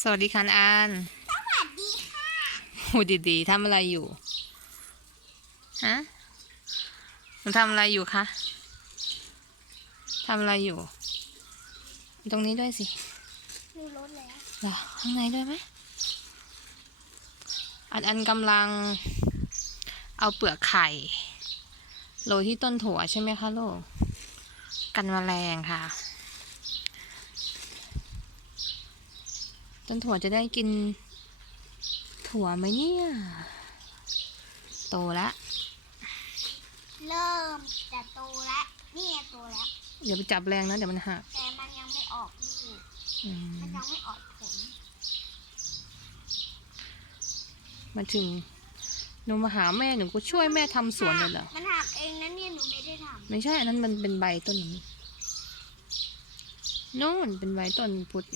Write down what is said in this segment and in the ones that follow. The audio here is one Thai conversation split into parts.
สวัสดีค่ะอานสวัสดีค่ะพูดดีๆทำอะไรอยู่ ฮะหนูทำอะไรอยู่คะทำอะไรอยู่ ตรงนี้ด้วยสิมีรถแล้วเหรอข้างในด้วยไหมอันอันกำลังเอาเปลือกไข่โรยที่ต้นถั่วใช่ไหมคะลูก กันแมลงค่ะ ต้นถั่วจะได้กิน ถั่วไหมเนี่ย โตแล้วเริ่มจะโตแล้วนี่ไงโตแล้ว เดี๋ยวไปจับแรงนะเดี๋ยวมันหัก แต่มันยังไม่ออกลูกอืมมันยังไม่ออกผล มาถึงหนูมาหาแม่หนูก็ช่วยแม่ทำสวนเลยเหรอ มันหักเองนะเนี่ยหนูไม่ได้ทไม่ใช่อันนั้นมันเป็นใบต้นนี้นู่นเป็นใบต้นพุทธ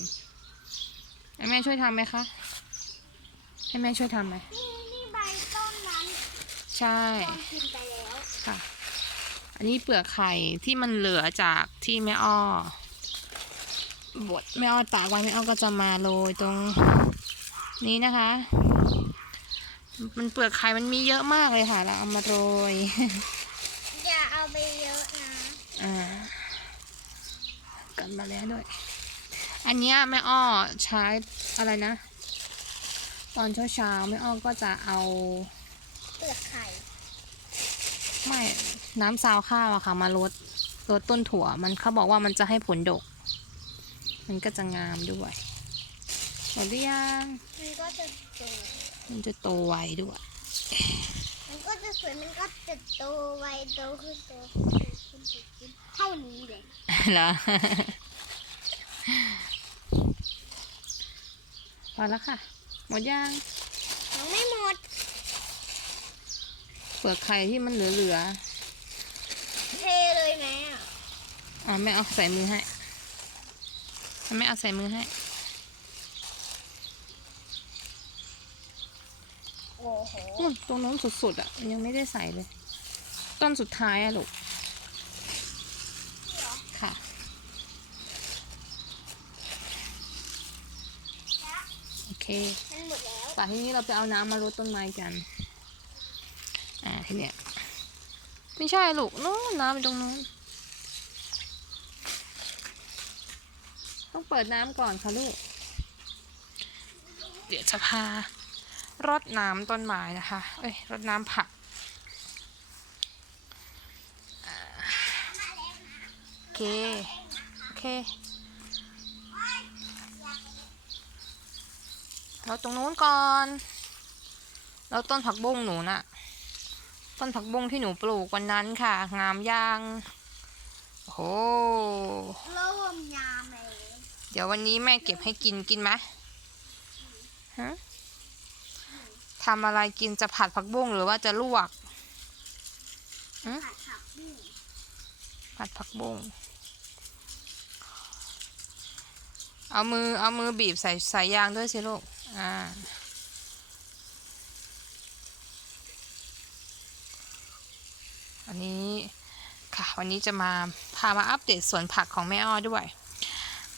ให้แม่ช่วยทำไหมคะ ให้แม่ช่วยทำไหมำนี่นี่ใบต้นนั้นใช่ตอนกินไปแล้วค่ะ อันนี้เปลือกไข่ที่มันเหลือจากที่แม่อ้อบดแม่อ้อตากไว้แม่อ้อก็จะมาโรยตรงนี้นะคะ มันเปลือกไข่มันมีเยอะมากเลยค่ะ เราเอามาโรย อย่าเอาไปเยอะนะ อ่า กันมาแล้วด้วย อันเนี้ยแม่อ้อใช้อะไรนะ ตอนเช้าเช้าๆแม่อ้อก็จะเอาเปลือกไข่ไม่น้ำซาวข้าวอะค่ะ มาลดลดต้นถั่ว มันเขาบอกว่ามันจะให้ผลดก มันก็จะงามด้วยหมดหรือยังมันก็จะโตมันจะโตไวด้วย มันก็จะสวยมันก็จะโตไวโตขึ้นโตขึ้นโตขึ้นโตขึ้นเท่านี้เลยเหรอพ อแล้วค่ะ หมดยังยังไม่หมด เปลือกไข่ที่มันเหลือเทเลยไหมอะๆอ๋อแม่เอาใส่มือให้แม่เอาใส่มือให้ โอ้โหนู่นตรงโน้นสุดๆอะ ยังไม่ได้ใส่เลย ต้นสุดท้ายอะลูกค่ะ โอเค มันหมดแล้วป่าทีนี้เราไปเอาน้ำมารดต้นไม้กัน อ่าทีเนี้ยไม่ใช่ลูกนู้นน้ำไปตรงนู้น ต้องเปิดน้ำก่อนค่ะลูก เดี๋ยวจะพารดน้ำต้นไม้นะคะ เอ้ยรดน้ำผักอ่าโอเค โอเค เราตรงนู้นก่อนแล้วต้นผักบุ้งหนูน่ะ ต้นผักบุ้งที่หนูปลูกวันนั้นค่ะ งามย่างโอ้โหเริ่มยามเลยเดี๋ยววันนี้แม่เก็บให้กินกินไหมฮะทำอะไรกินจะผัดผักบุ้งหรือว่าจะลวกผัดผักบุ้งผัดผักบุ้งเอามือเอามือบีบใส่สายยางด้วยสิลูก อ่าวันนี้ค่ะวันนี้จะมาพามาอัปเดตสวนผักของแม่อ้อด้วย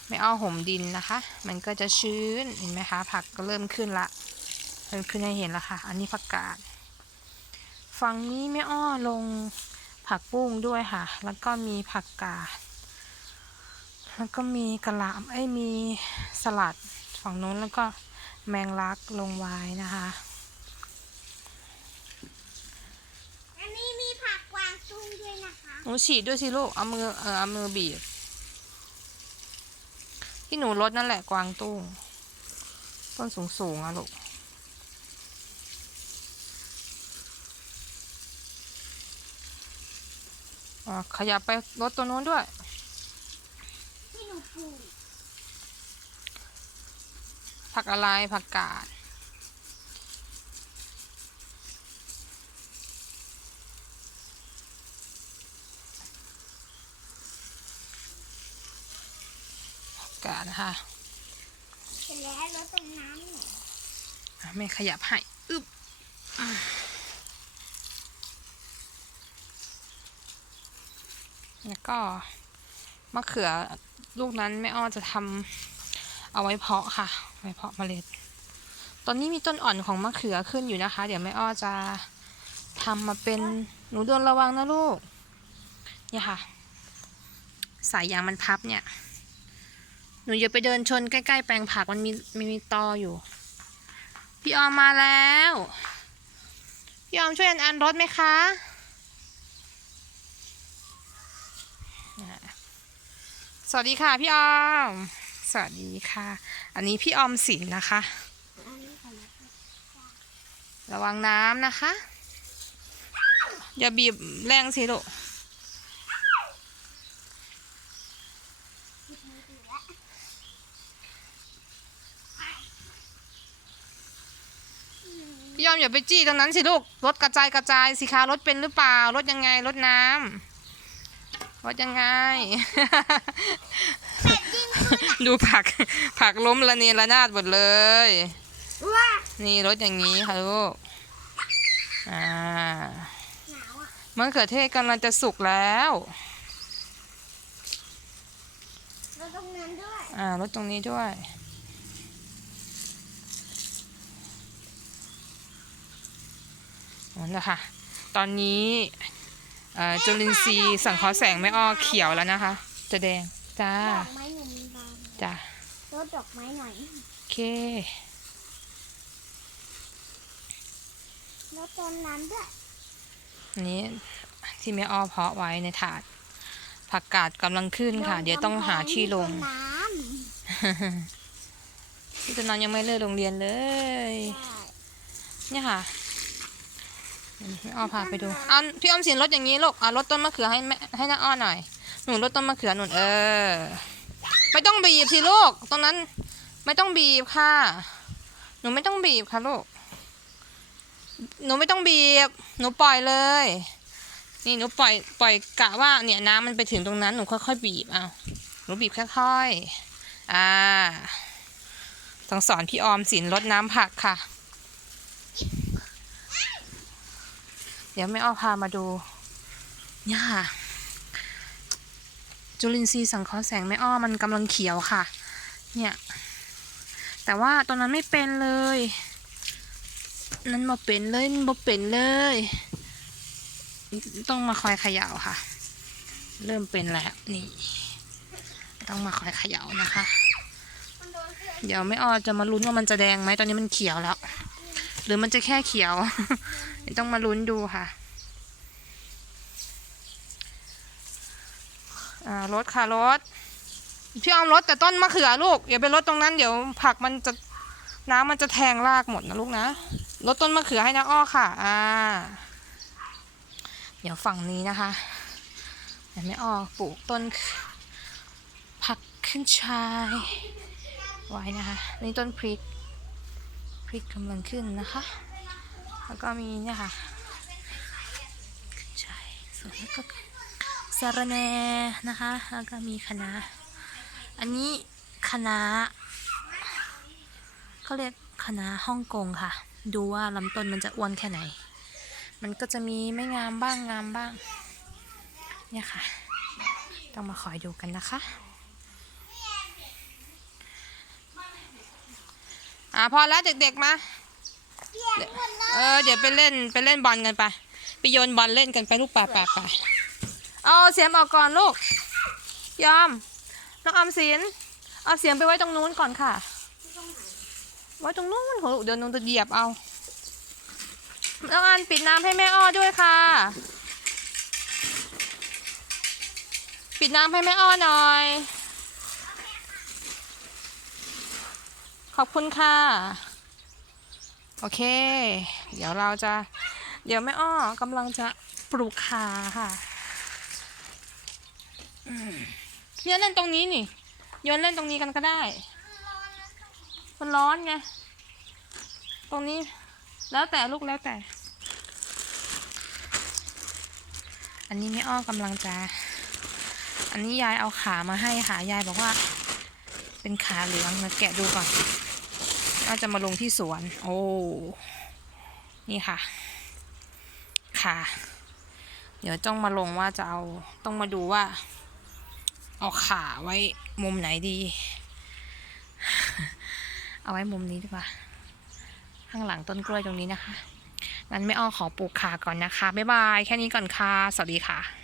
แม่อ้อห่มดินนะคะ มันก็จะชื้นเห็นไหมคะ ผักก็เริ่มขึ้นละเริ่มขึ้นให้เห็นแล้วค่ะ อันนี้ผักกาดฝั่งนี้แม่อ้อลงผักบุ้งด้วยค่ะ แล้วก็มีผักกาดแล้วก็มีกระหล่ำไอ้มีสลัดฝั่งนู้นแล้วก็ แมงลักลงไว้นะคะ อันนี้มีผักกวางตุ้งด้วยนะคะหนูฉีดด้วยสิลูก เอามือเออเอามือบีบ ที่หนูลดนั่นแหละกวางตุ้ง ต้นสูงสูงๆอะลูกอะขยับไปรถตัวนู้นด้วย ที่หนูปลูก ผักอะไรผักกาดผักกาดนะคะเสร็จแล้วแล้วตรงน้ำหนูอะแม่ขยับให้อึบอะแล้วก็มะเขือลูกนั้นแม่อ้อจะทำเอาไว้เพาะค่ะ ไว้เพาะเมล็ด ตอนนี้มีต้นอ่อนของมะเขือขึ้นอยู่นะคะ เดี๋ยวแม่อ้อจะทำมาเป็นหนูโดนระวังนะลูก เนี่ยค่ะ สายยางมันพับเนี่ย หนูอย่าไปเดินชนใกล้ๆแปลงผักมันมีมีมีตออยู่ พี่ออมมาแล้ว พี่ออมช่วยอันอันรถไหมคะสวัสดีค่ะพี่ออม สวัสดีค่ะ อันนี้พี่ออมสินนะคะ ระวังน้ำนะคะ อย่าบีบแรงสิลูกพี่ยอมอย่าไปจี้ตรงนั้นสิลูก รถกระจายกระจายสิคะรถเป็นหรือเปล่า รถยังไง รถน้ำรถยังไง ดูผัก ผักล้มละเนระนาดหมดเลยว้านี่รถอย่างนี้ค่ะลูก อ่าหนาวอะมะเขือเทศกำลังจะสุกแล้วเราตรงนั้นด้วย อ่ารถตรงนี้ด้วยนั่นแหละค่ะ ตอนนี้เอ่อจุลินทรีย์สังเคราะห์แสงไม่ออกเขียวแล้วนะคะ จะแดง จ้า ดดอกไม้หน่อย โอเครดต้นนั้นด้วยอันนี้ที่แม่อ้อเพาะไว้ในถาด ผักกาดกำลังขึ้นค่ะ เดี๋ยวต้องหาที่ลงต้นน้พี่ต้นน้องยังไม่เลิกโรงเรียนเลยำใช่เนี่ยค่ะแม่อ้อพาไปดูเอาพี่อ้อมสินรถอย่างนี้ลูกเอารถต้นมะเขือให้แม่ให้น้าอ้อหน่อย หนูรถต้นมะเขือหนุนเออ ไม่ต้องบีบสิลูก ตรงนั้น ไม่ต้องบีบค่ะ หนูไม่ต้องบีบค่ะลูก หนูไม่ต้องบีบ หนูปล่อยเลย นี่หนูปล่อยปล่อยกะว่าเนี่ยน้ำมันไปถึงตรงนั้นหนูค่อยๆบีบเอาหนูบีบค่อยๆ อ่า ต้องสอนพี่ออมสินรดน้ำผักค่ะ เดี๋ยวแม่อ้อพามาดูเนี่ยค่ะ จุลินทรีย์สังเคราะห์แสงแม่อ้อมันกำลังเขียวค่ะ เนี่ย แต่ว่าตอนนั้นไม่เป็นเลย นั้นมาเป็นเลยมาเป็นเลย ต้องมาคอยเขย่าค่ะ เริ่มเป็นแล้วนี่ ต้องมาคอยเขย่านะคะ เดี๋ยวไม่ออจะมาลุ้นว่ามันจะแดงไหมตอนนี้มันเขียวแล้ว หรือมันจะแค่เขียว ต้องมาลุ้นดูค่ะ อ่ารถค่ะรถพี่ออมรถแต่ต้นมะเขือลูกอย่าไปรถตรงนั้นเดี๋ยวผักมันจะน้ำมันจะแทงรากหมดนะลูกนะรถต้นมะเขือให้นะอ้อค่ะ อ่า เดี๋ยวฝั่งนี้นะคะเดี๋ยวแม่อ้อปลูกต้น ผักขึ้นชาย ไว้นะคะ นี่ต้นพริก พริกกำลังขึ้นนะคะ แล้วก็มีเนี่ยค่ะใช่ส่วนแล้วก็ สาระแน่นะคะ แล้วก็มีคณะอันนี้คณะเขาเรียกคณะน้าฮ่องกงค่ะ ดูว่าลำต้นมันจะอ้วนแค่ไหน มันก็จะมีไม่งามบ้างงามบ้าง เนี่ยค่ะ ต้องมาคอยดูกันนะคะอ่าพอแล้วเด็กๆมาเเลยเออเดี๋ยวไปเล่นไปเล่นบอลกันไป ไปโยนบอลเล่นกันไปลูกป่าป่าป่า เอาเสียมออกก่อนลูก ยอม น้องออมสิน เอาเสียมไปไว้ตรงนู้นก่อนค่ะ ไว้ตรงนู้นโหเดี๋ยวน้องจะเหยียบเอา น้องอันปิดน้ำให้แม่อ้อด้วยค่ะ ปิดน้ำให้แม่อ้อหน่อย ขอบคุณค่ะ โอเค เดี๋ยวเราจะ เดี๋ยวแม่อ้อกำลังจะปลูกขาค่ะ โยนเล่นตรงนี้นี่โยนเล่นตรงนี้กันก็ได้ มันร้อนไง ตรงนี้ แล้วแต่ลูกแล้วแต่ อันนี้แม่อ้อกำลังจะอันนี้ยายเอาขามาให้ค่ะ ยายบอกว่า เป็นขาเหลืองมาแกะดูก่อนก็จะมาลงที่สวน โอ้ นี่ค่ะ ค่ะ เดี๋ยวต้องมาลงว่าจะเอา ต้องมาดูว่า เอาขาไว้มุมไหนดี เอาไว้มุมนี้ดีกว่า ข้างหลังต้นกล้วยตรงนี้นะคะ งั้นไม่อ้อขอปลูกขาก่อนนะคะ บ๊ายบาย แค่นี้ก่อนค่ะ สวัสดีค่ะ